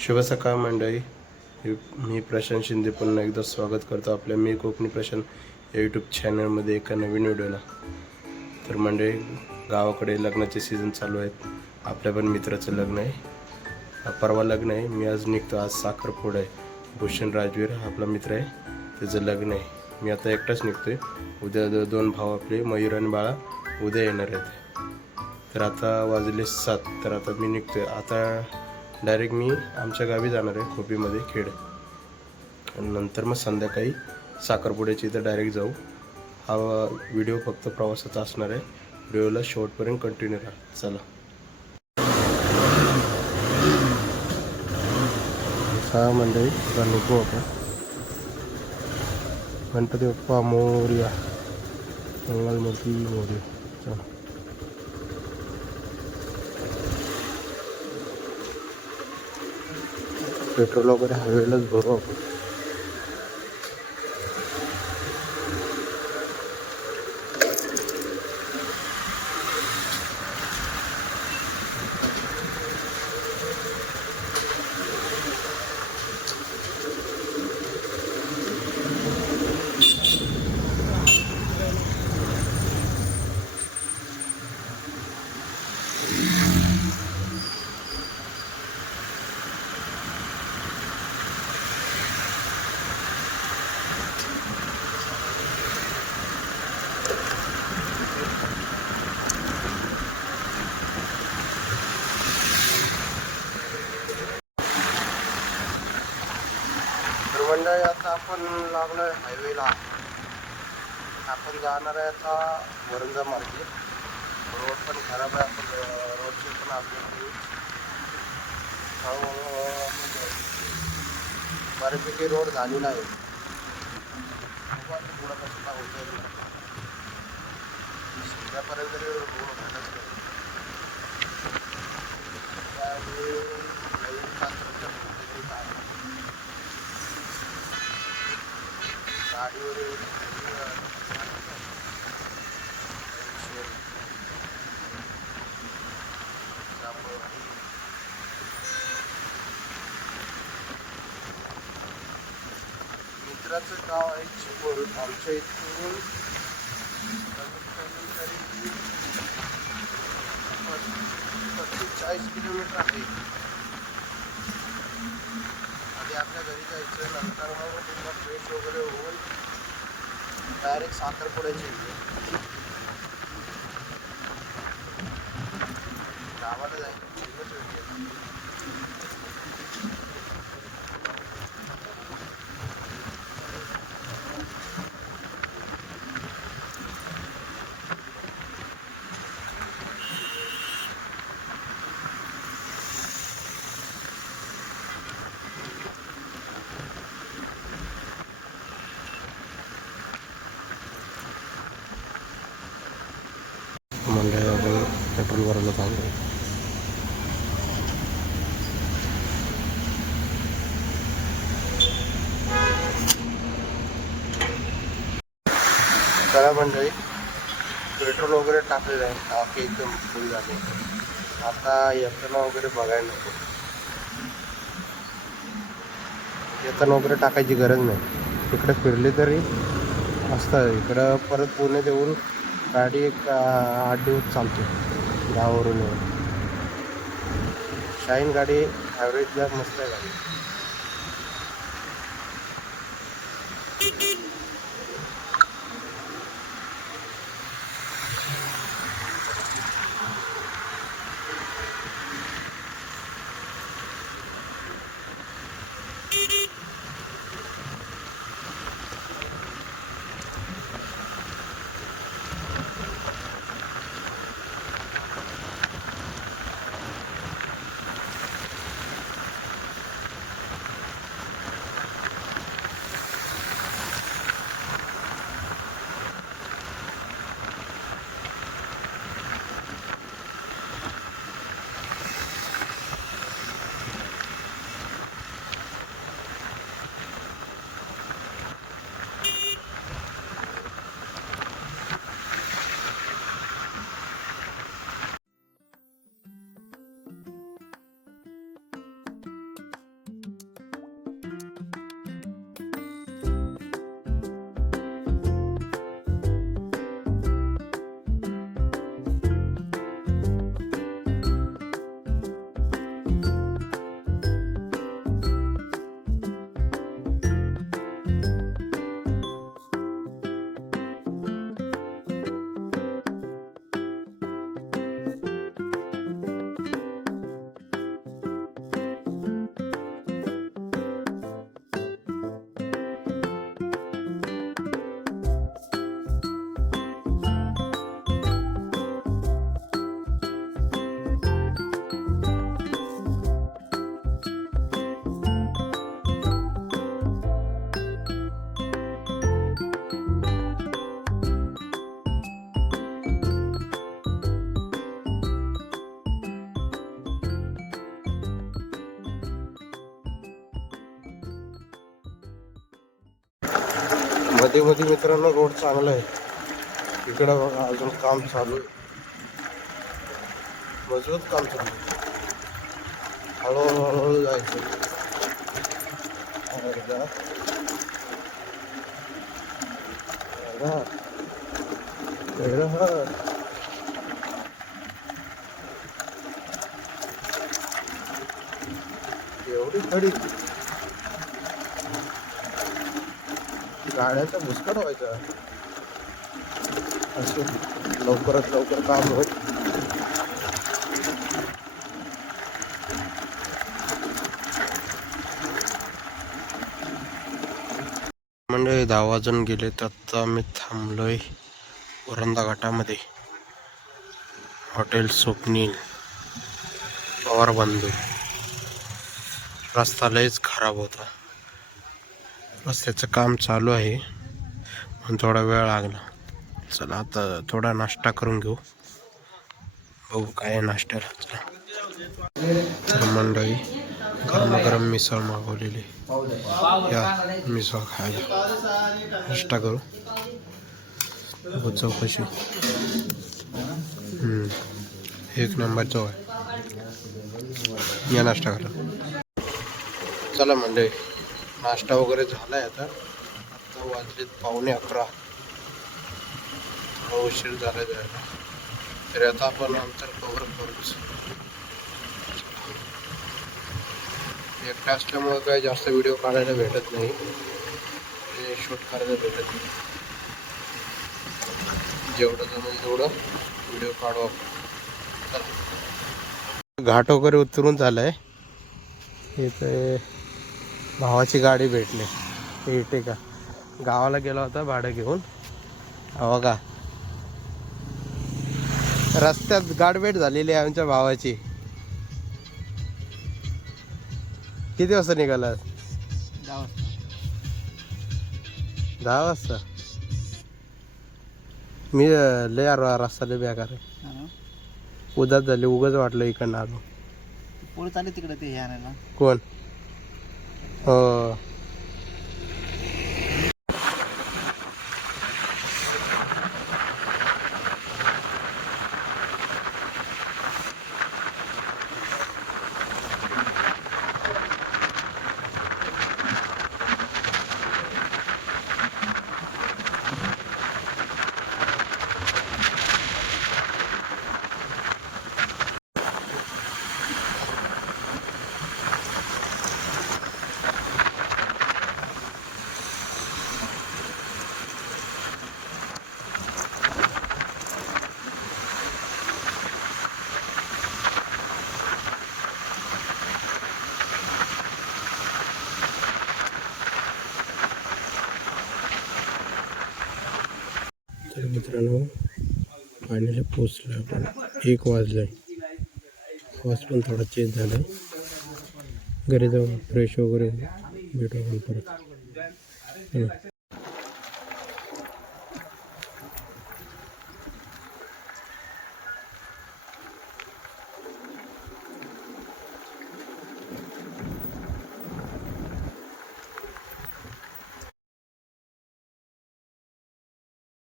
शुभ सकाळ मंडळी. मी- प्रशांत शिंदे पुन्हा एकदा स्वागत करतो आपल्या मी कोकणी प्रशांत या यूट्यूब चॅनलमध्ये एका नवीन व्हिडिओला तर मंडळी गावाकडे लग्नाचे सीझन चालू आहेत. आपल्या पण मित्राचं लग्न आहे. परवा लग्न आहे. मी आज निघतो. आज साखरपुडा आहे. भूषण राजवीर हा आपला मित्र आहे. त्याचं लग्न आहे. मी आता एकटाच निघतोय. उद्या दोन भाऊ आपले मयूर आणि बाळा उद्या येणार आहेत. तर आता वाजले सात. तर आता मी निघतोय. आता डायरेक्ट मी आमच्या गावी जाणार आहे खोपीमध्ये खेड. आणि नंतर मग संध्याकाळी साखरपुड्याची इथं डायरेक्ट जाऊ. हा व्हिडिओ फक्त प्रवासाचा असणार आहे. व्हिडिओला शेवटपर्यंत कंटिन्यू राहा. चला. सहा मंडळी आता निघू आपण. गणपती बाप्पा मोर्या. मंगलमूर्ती मोर्या. चला. पेट्रोल वगैरे हवेलाच भरू आपण तर मंडळी आता आपण लागलो आहे हायवेला आपण जाणार आहे आता वरंजा मार्गे रोड पण खराब आहे आपण रोडचे पण आपल्याकडे म्हणजे हळूहळू बऱ्यापैकी रोड झालेला आहे बघू पुढं कसं काय होतं संध्यापर्यंत तरी रोड झालाच नाही. त्यावेळी नवीन तंत्रज्ञान गाडीवर मित्राचं गाव आहे चिकोर आमच्या इथून कमीत कमी तरी चाळीस किलोमीटर आहे. आधी आपल्या घरी जायचं नंतर मग पुन्हा फ्रेश वगैरे होऊन डायरेक्ट साखरपुड्याची. गावाला जायचं मंडळी आपण पेट्रोल भरायला थांबलो चला मंडळी पेट्रोल वगैरे टाकलेलं आहे. टाकी एकदम फुल झाले. आता येताना वगैरे बघायला नको. येताना वगैरे टाकायची गरज नाही. इकडे फिरली तरी असतं इकडं परत पुणे देऊन गाडी एक आठ दिवस चालते. गावावरून येऊन. शाईन गाडी ॲव्हरेजला मस्त आहे गाडी. मध्ये मध्ये मित्रांनो रोड चांगला आहे. इकडं बघा अजून काम चालू आहे. मजबूत काम चालू आहे. हळूहळू हळूहळू जायचं एवढी खडी. गाड्याचा भुसकाट व्हायचं असे लवकरात लवकर काम होत म्हणजे दहा वाजून गेले तर आता मी थांबलोय वरंदा घाटामध्ये. हॉटेल स्वप्नील पवार बंधू. रस्ता लयच खराब होता. रस्त्याचं काम चालू आहे. पण थोडा वेळ लागला. चला आता थोडा नाश्ता करून घेऊ. बघू काय नाश्त्याला. चला. तर मंडळी गरम गरम मिसळ मागवलेली. या मिसळ खायला. नाश्ता करू. बघू चौकशी. एक नंबर चव आहे. या नाश्ता करा. चला मंडळी. नाश्ता वगैरे झाला आहे आता. आता वाजलेत पावणे अकरा. थोडा उशीर झाला जायला. तरी आता आपण अंतर कव्हर करूच. एकटा असल्यामुळे काही जास्त व्हिडिओ काढायला भेटत नाही. म्हणजे शूट करायला भेटत नाही. जेवढं जमेल तेवढं व्हिडिओ काढू आपण. घाट वगैरे उतरून झालाय. इथे भावाची गाडी भेटली. इथे का? गावाला गेला होता भाडं घेऊन. हो का रस्त्यात गाडभेट झालेली आहे आमच्या भावाची. किती वाजता निघाला दहा वाजता. मी लय यार रस्ता लय बेकार आहे. उदास झाले उगाच वाटलं इकडनं आलो पुढे चालले तिकडे ते आणायला. कोण? हो मित्रांनो फायनली पोचलो आपण. एक वाजला आहे वाज पण थोडा चेंज झाला आहे घरी जाऊन फ्रेश वगैरे भेटू आपण परत.